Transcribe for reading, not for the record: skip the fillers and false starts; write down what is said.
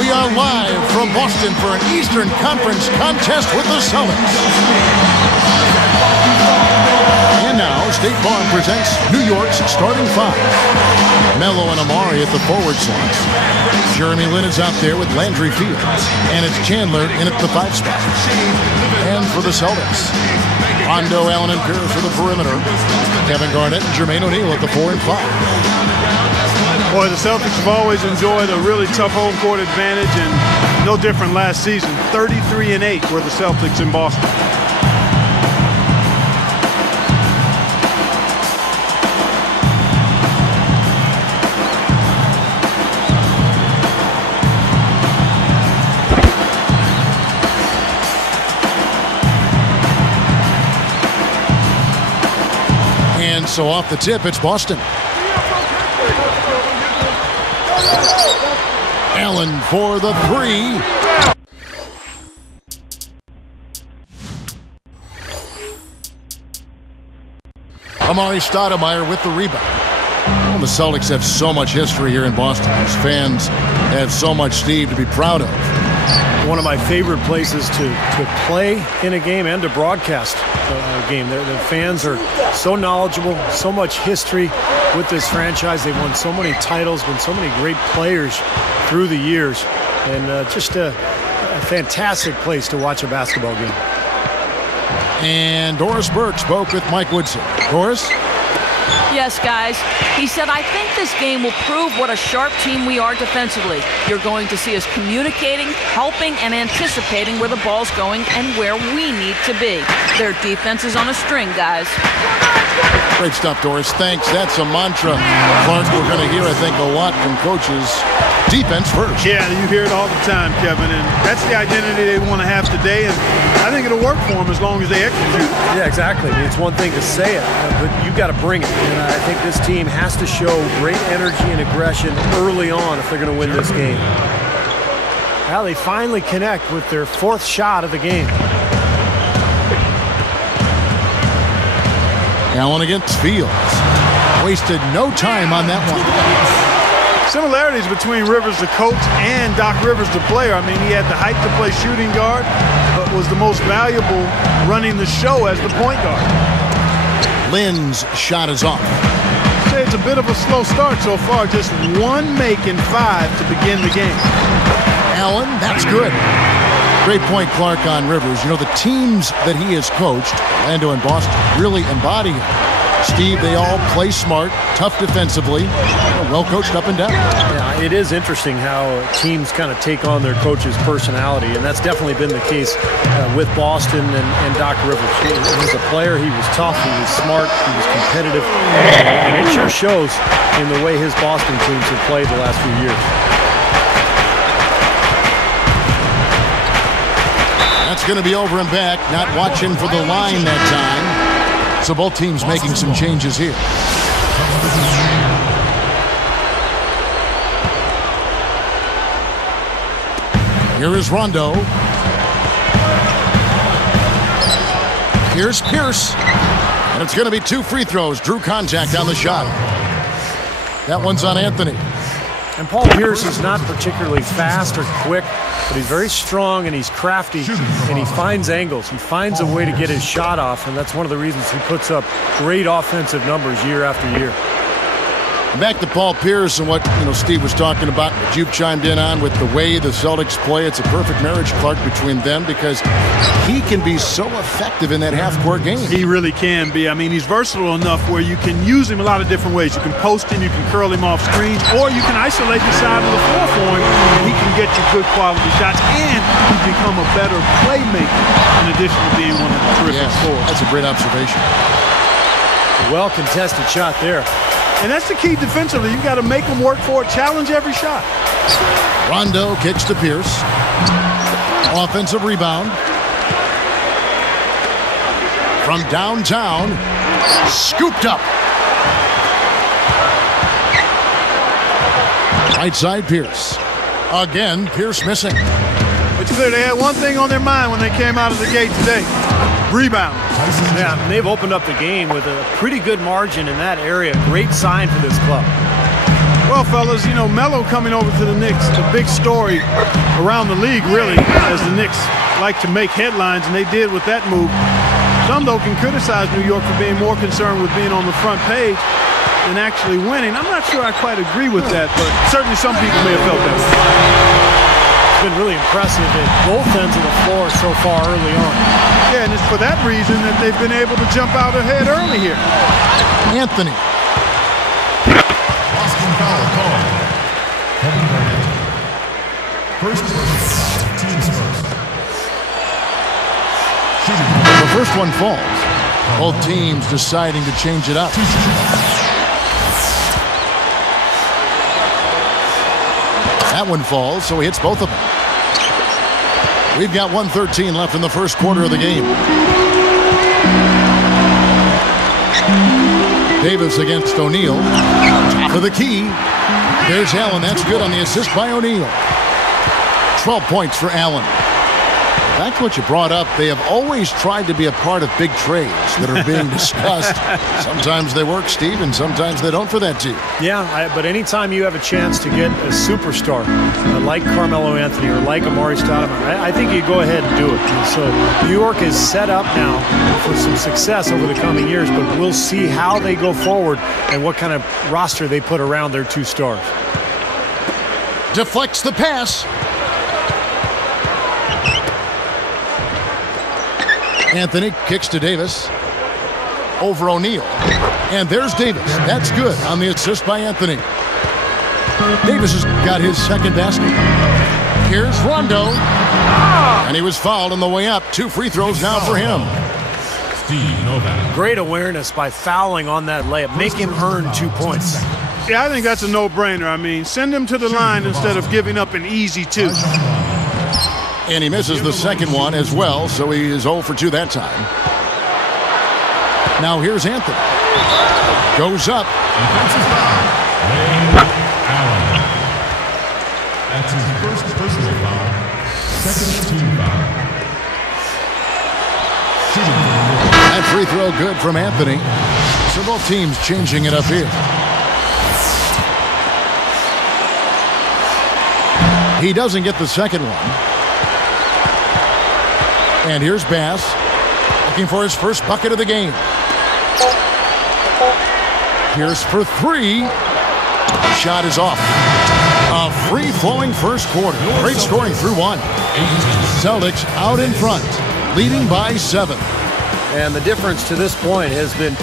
We are live from Boston for an Eastern Conference contest with the Celtics. And now, State Farm presents New York's starting five. Melo and Amari at the forward slots. Jeremy Lin is out there with Landry Fields. And it's Chandler in at the 5 spot. And for the Celtics, Rondo, Allen, and Pierce for the perimeter. Kevin Garnett and Jermaine O'Neal at the 4 and 5. Boy, the Celtics have always enjoyed a really tough home court advantage, and no different last season. 33-8 were the Celtics in Boston. And so off the tip, it's Boston. Allen for the 3. Amari Stoudemire with the rebound. Well, the Celtics have so much history here in Boston. These fans have so much, Steve, to be proud of. One of my favorite places to play in a game and to broadcast a game. The fans are so knowledgeable, so much history with this franchise. They've won so many titles, been so many great players through the years, and just a fantastic place to watch a basketball game. And Doris Burke spoke with Mike Woodson. Doris? Yes, guys. He said, I think this game will prove what a sharp team we are defensively. You're going to see us communicating, helping, and anticipating where the ball's going and where we need to be. Their defense is on a string, guys. Great stuff, Doris. Thanks. That's a mantra, Clark, we're going to hear, I think, a lot from coaches. Defense first. Yeah, you hear it all the time, Kevin, and that's the identity they want to have today, and I think it'll work for them as long as they execute. Yeah, exactly. I mean, it's one thing to say it, but you've got to bring it. And I think this team has to show great energy and aggression early on if they're going to win this game. Well, they finally connect with their 4th shot of the game. Allen against Fields. Wasted no time on that one. Similarities between Rivers the coach and Doc Rivers the player. I mean, he had the height to play shooting guard, but was the most valuable running the show as the point guard. Lin's shot is off. I'd say it's a bit of a slow start so far. Just 1 make and 5 to begin the game. Allen, that's good. Great point, Clark, on Rivers. You know, the teams that he has coached, Orlando and Boston, really embody him. Steve, they all play smart, tough defensively, well coached up and down. Yeah, it is interesting how teams kind of take on their coach's personality, and that's definitely been the case with Boston and Doc Rivers. He was a player, he was tough, he was smart, he was competitive, and it sure shows in the way his Boston teams have played the last few years. That's going to be over and back, not watching for the line that time. So both teams making some changes here. Here is Rondo. Here's Pierce. And it's going to be 2 free throws. Drew contact on the shot. That one's on Anthony. And Paul Pierce is not particularly fast or quick, but he's very strong and he's crafty, and he finds angles. He finds a way to get his shot off, and that's one of the reasons he puts up great offensive numbers year after year. Back to Paul Pierce and what Steve was talking about, what you've chimed in on with the way the Celtics play. It's a perfect marriage, Clark, between them because he can be so effective in that half-court game. He really can be. I mean, he's versatile enough where you can use him a lot of different ways. You can post him, you can curl him off screens, or you can isolate the side of the floor for him, and he can get you good quality shots, and he's become a better playmaker in addition to being one of the terrific scorers. That's a great observation. Well-contested shot there. And that's the key defensively. You've got to make them work for it, challenge every shot. Rondo kicks to Pierce. Offensive rebound. From downtown. Scooped up. Right side Pierce. Again, Pierce missing. It's clear they had one thing on their mind when they came out of the gate today. Rebound. Yeah, they've opened up the game with a pretty good margin in that area. Great sign for this club. Well, fellas, you know, Melo coming over to the Knicks, the big story around the league, really, as the Knicks like to make headlines, and they did with that move. Some, though, can criticize New York for being more concerned with being on the front page than actually winning. I'm not sure I quite agree with that, but certainly some people may have felt that way. It's been really impressive at both ends of the floor so far early on. Yeah, and it's for that reason that they've been able to jump out ahead early here. Anthony. Boston foul call. Kevin Garnett. First foul, team's first. The first one falls. Both teams deciding to change it up. That one falls, so he hits both of them. We've got 1:13 left in the first quarter of the game. Davis against O'Neal. Top of the key. There's Allen. That's good on the assist by O'Neal. 12 points for Allen. Back to what you brought up, they have always tried to be a part of big trades that are being discussed. Sometimes they work, Steve, and sometimes they don't for that team. Yeah, but anytime you have a chance to get a superstar like Carmelo Anthony or like Amari Stoudemire, I think you go ahead and do it. And so New York is set up now for some success over the coming years, but we'll see how they go forward and what kind of roster they put around their two stars. Deflects the pass. Anthony kicks to Davis. Over O'Neal. And there's Davis. That's good on the assist by Anthony. Davis has got his second basket. Here's Rondo. And he was fouled on the way up. 2 free throws now for him. Steve Novak. Great awareness by fouling on that layup. Make him earn 2 points. Yeah, I think that's a no-brainer. I mean, send him to the line instead of giving up an easy 2. And he misses the second one as well, so he is 0 for 2 that time. Now here's Anthony. Goes up. Defensive foul. Ray Allen. That's his first personal foul. Second team foul. That free throw good from Anthony. So both teams changing it up here. He doesn't get the second one. And here's Bass, looking for his first bucket of the game. Pierce for 3. Shot is off. A free-flowing first quarter. Great scoring through 1. Celtics out in front, leading by 7. And the difference to this point has been